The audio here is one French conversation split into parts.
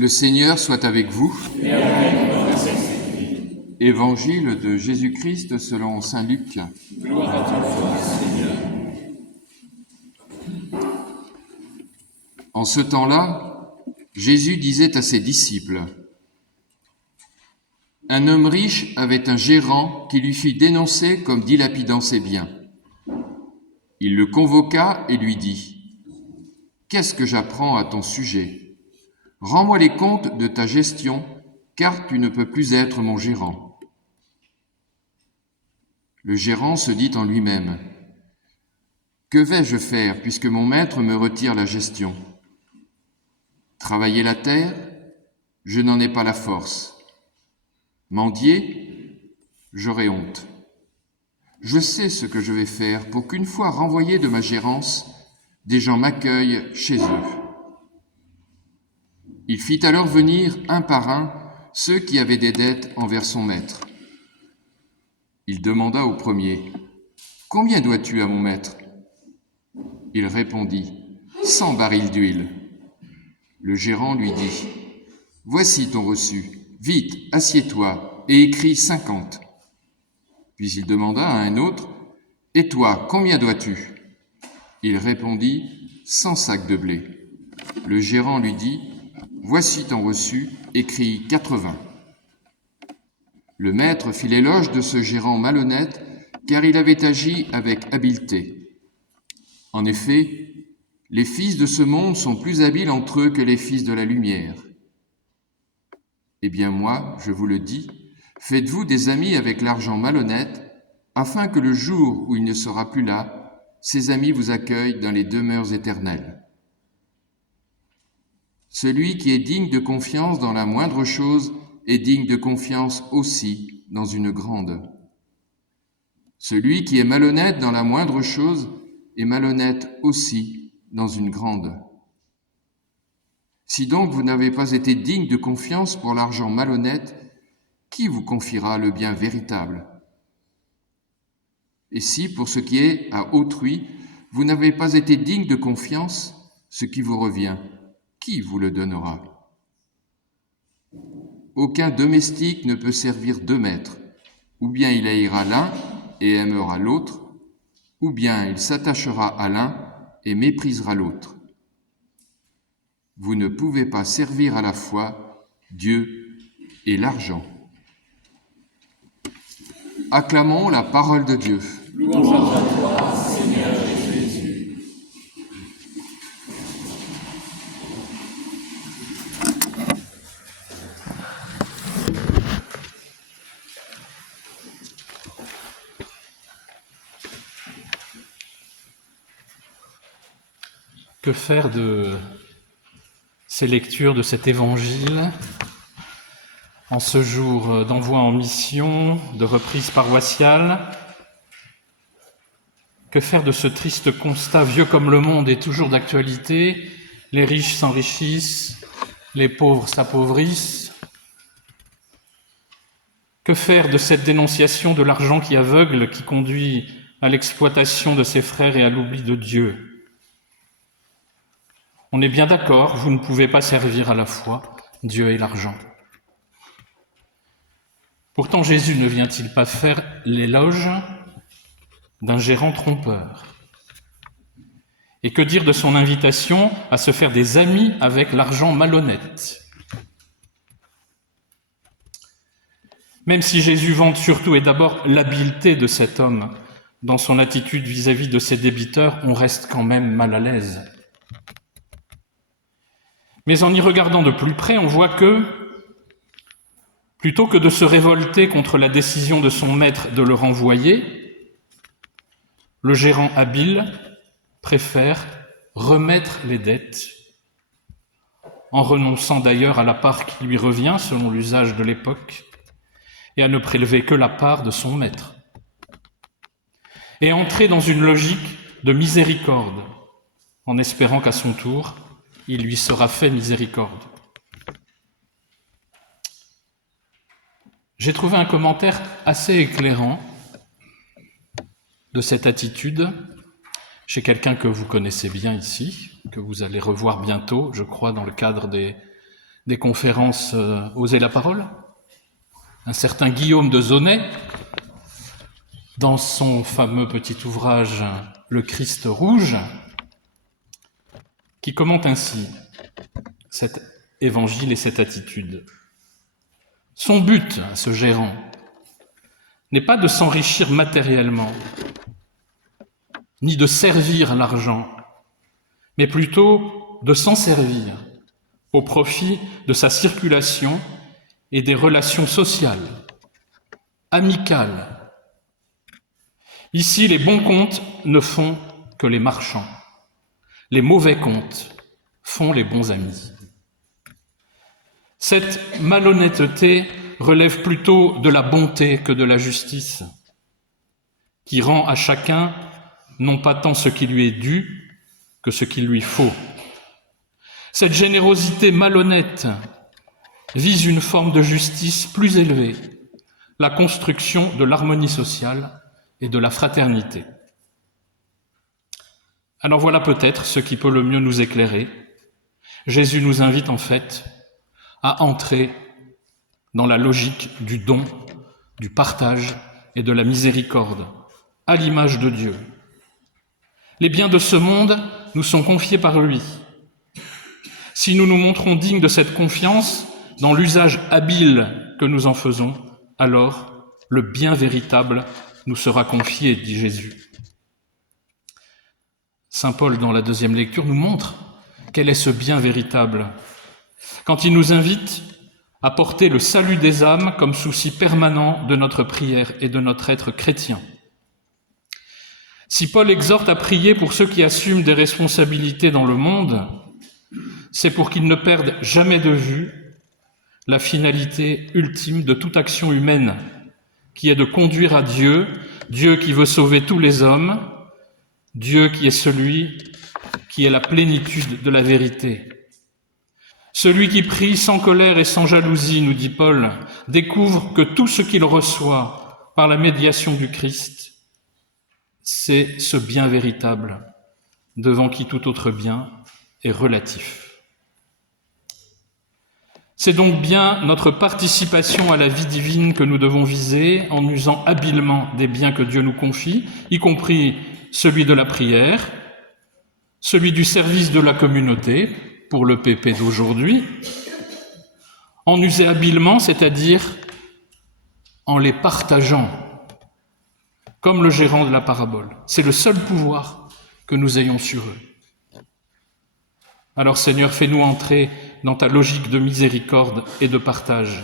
Le Seigneur soit avec vous. Et avec votre esprit. Évangile de Jésus-Christ selon saint Luc. Gloire à toi, Seigneur. En ce temps-là, Jésus disait à ses disciples : Un homme riche avait un gérant qui lui fit dénoncer comme dilapidant ses biens. Il le convoqua et lui dit : Qu'est-ce que j'apprends à ton sujet ? Rends-moi les comptes de ta gestion, car tu ne peux plus être mon gérant. Le gérant se dit en lui-même : Que vais-je faire puisque mon maître me retire la gestion ? Travailler la terre ? Je n'en ai pas la force. Mendier ? J'aurai honte. Je sais ce que je vais faire pour qu'une fois renvoyé de ma gérance, des gens m'accueillent chez eux. Il fit alors venir un par un ceux qui avaient des dettes envers son maître. Il demanda au premier : Combien dois-tu à mon maître ? Il répondit : 100 barils d'huile. Le gérant lui dit : Voici ton reçu. Vite, assieds-toi et écris 50. Puis il demanda à un autre : Et toi, combien dois-tu ? Il répondit : 100 sacs de blé. Le gérant lui dit : Voici ton reçu, écris 80. Le maître fit l'éloge de ce gérant malhonnête, car il avait agi avec habileté. En effet, les fils de ce monde sont plus habiles entre eux que les fils de la lumière. Eh bien moi, je vous le dis, faites-vous des amis avec l'argent malhonnête, afin que le jour où il ne sera plus là, ces amis vous accueillent dans les demeures éternelles. Celui qui est digne de confiance dans la moindre chose est digne de confiance aussi dans une grande. Celui qui est malhonnête dans la moindre chose est malhonnête aussi dans une grande. Si donc vous n'avez pas été digne de confiance pour l'argent malhonnête, qui vous confiera le bien véritable ? Et si, pour ce qui est à autrui, vous n'avez pas été digne de confiance, ce qui vous revient, qui vous le donnera ? Aucun domestique ne peut servir deux maîtres. Ou bien il haïra l'un et aimera l'autre, ou bien il s'attachera à l'un et méprisera l'autre. Vous ne pouvez pas servir à la fois Dieu et l'argent. Acclamons la parole de Dieu. Louange à toi, Seigneur Jésus. Que faire de ces lectures de cet évangile en ce jour d'envoi en mission, de reprise paroissiale ? Que faire de ce triste constat, vieux comme le monde, est toujours d'actualité ? Les riches s'enrichissent, les pauvres s'appauvrissent. Que faire de cette dénonciation de l'argent qui aveugle, qui conduit à l'exploitation de ses frères et à l'oubli de Dieu ? On est bien d'accord, vous ne pouvez pas servir à la fois Dieu et l'argent. Pourtant, Jésus ne vient-il pas faire l'éloge d'un gérant trompeur ? Et que dire de son invitation à se faire des amis avec l'argent malhonnête ? Même si Jésus vante surtout et d'abord l'habileté de cet homme dans son attitude vis-à-vis de ses débiteurs, on reste quand même mal à l'aise. Mais en y regardant de plus près, on voit que, plutôt que de se révolter contre la décision de son maître de le renvoyer, le gérant habile préfère remettre les dettes, en renonçant d'ailleurs à la part qui lui revient selon l'usage de l'époque, et à ne prélever que la part de son maître, et entrer dans une logique de miséricorde, en espérant qu'à son tour, il lui sera fait miséricorde. J'ai trouvé un commentaire assez éclairant de cette attitude chez quelqu'un que vous connaissez bien ici, que vous allez revoir bientôt, je crois, dans le cadre des des conférences Oser la parole, un certain Guillaume de Zonay, dans son fameux petit ouvrage Le Christ rouge, qui commente ainsi cet évangile et cette attitude. Son but, à ce gérant, n'est pas de s'enrichir matériellement, ni de servir l'argent, mais plutôt de s'en servir au profit de sa circulation et des relations sociales, amicales. Ici, les bons comptes ne font que les marchands. Les mauvais comptes font les bons amis. Cette malhonnêteté relève plutôt de la bonté que de la justice, qui rend à chacun non pas tant ce qui lui est dû que ce qu'il lui faut. Cette générosité malhonnête vise une forme de justice plus élevée, la construction de l'harmonie sociale et de la fraternité. Alors voilà peut-être ce qui peut le mieux nous éclairer. Jésus nous invite en fait à entrer dans la logique du don, du partage et de la miséricorde, à l'image de Dieu. Les biens de ce monde nous sont confiés par lui. Si nous nous montrons dignes de cette confiance, dans l'usage habile que nous en faisons, alors le bien véritable nous sera confié, dit Jésus. Saint Paul, dans la deuxième lecture, nous montre quel est ce bien véritable, quand il nous invite à porter le salut des âmes comme souci permanent de notre prière et de notre être chrétien. Si Paul exhorte à prier pour ceux qui assument des responsabilités dans le monde, c'est pour qu'ils ne perdent jamais de vue la finalité ultime de toute action humaine, qui est de conduire à Dieu, Dieu qui veut sauver tous les hommes, Dieu qui est celui qui est la plénitude de la vérité. Celui qui prie sans colère et sans jalousie, nous dit Paul, découvre que tout ce qu'il reçoit par la médiation du Christ, c'est ce bien véritable, devant qui tout autre bien est relatif. C'est donc bien notre participation à la vie divine que nous devons viser en usant habilement des biens que Dieu nous confie, y compris celui de la prière, celui du service de la communauté, pour le PP d'aujourd'hui, en user habilement, c'est-à-dire en les partageant, comme le gérant de la parabole. C'est le seul pouvoir que nous ayons sur eux. Alors Seigneur, fais-nous entrer dans ta logique de miséricorde et de partage.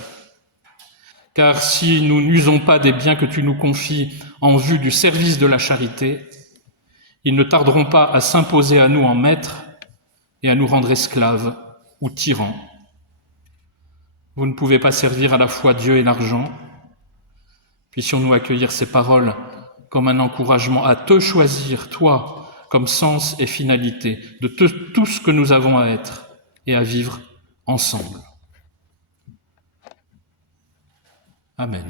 Car si nous n'usons pas des biens que tu nous confies en vue du service de la charité, ils ne tarderont pas à s'imposer à nous en maîtres et à nous rendre esclaves ou tyrans. Vous ne pouvez pas servir à la fois Dieu et l'argent. Puissions-nous accueillir ces paroles comme un encouragement à te choisir, toi, comme sens et finalité de tout ce que nous avons à être et à vivre ensemble. Amen.